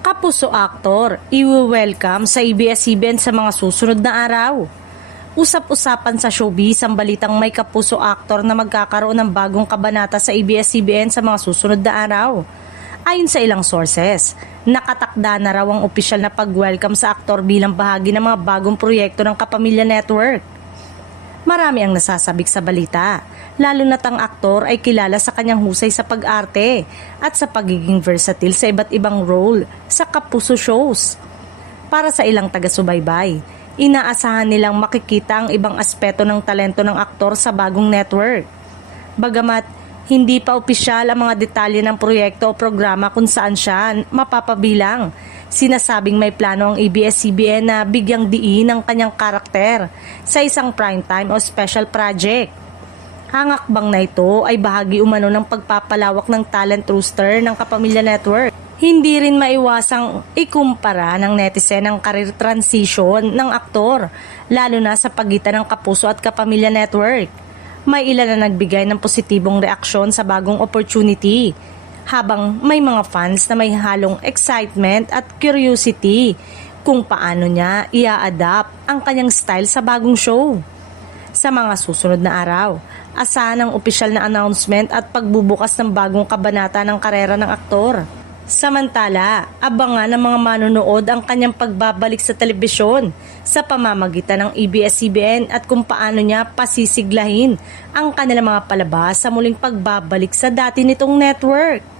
Kapuso aktor, i-welcome sa ABS-CBN sa mga susunod na araw. Usap-usapan sa showbiz ang balitang may kapuso aktor na magkakaroon ng bagong kabanata sa ABS-CBN sa mga susunod na araw. Ayon sa ilang sources, nakatakda na raw ang opisyal na pag-welcome sa aktor bilang bahagi ng mga bagong proyekto ng Kapamilya Network. Marami ang nasasabik sa balita, lalo na't ang aktor ay kilala sa kanyang husay sa pag-arte at sa pagiging versatile sa iba't ibang role sa kapuso shows. Para sa ilang taga-subaybay, inaasahan nilang makikita ang ibang aspeto ng talento ng aktor sa bagong network. Bagamat hindi pa opisyal ang mga detalye ng proyekto o programa kung saan siya mapapabilang, sinasabing may plano ang ABS-CBN na bigyang diin ang kanyang karakter sa isang primetime o special project. Ang hakbang na ito ay bahagi umano ng pagpapalawak ng talent roster ng Kapamilya Network. Hindi rin maiwasang ikumpara ng netizen ang career transition ng aktor, lalo na sa pagitan ng Kapuso at Kapamilya Network. May ilan na nagbigay ng positibong reaksyon sa bagong opportunity, habang may mga fans na may halong excitement at curiosity kung paano niya i-adapt ang kanyang style sa bagong show. Sa mga susunod na araw, asahan ang opisyal na announcement at pagbubukas ng bagong kabanata ng karera ng aktor. Samantala, abangan ng mga manonood ang kanyang pagbabalik sa telebisyon sa pamamagitan ng ABS-CBN at kung paano niya pasisiglahin ang kanilang mga palabas sa muling pagbabalik sa dati nitong network.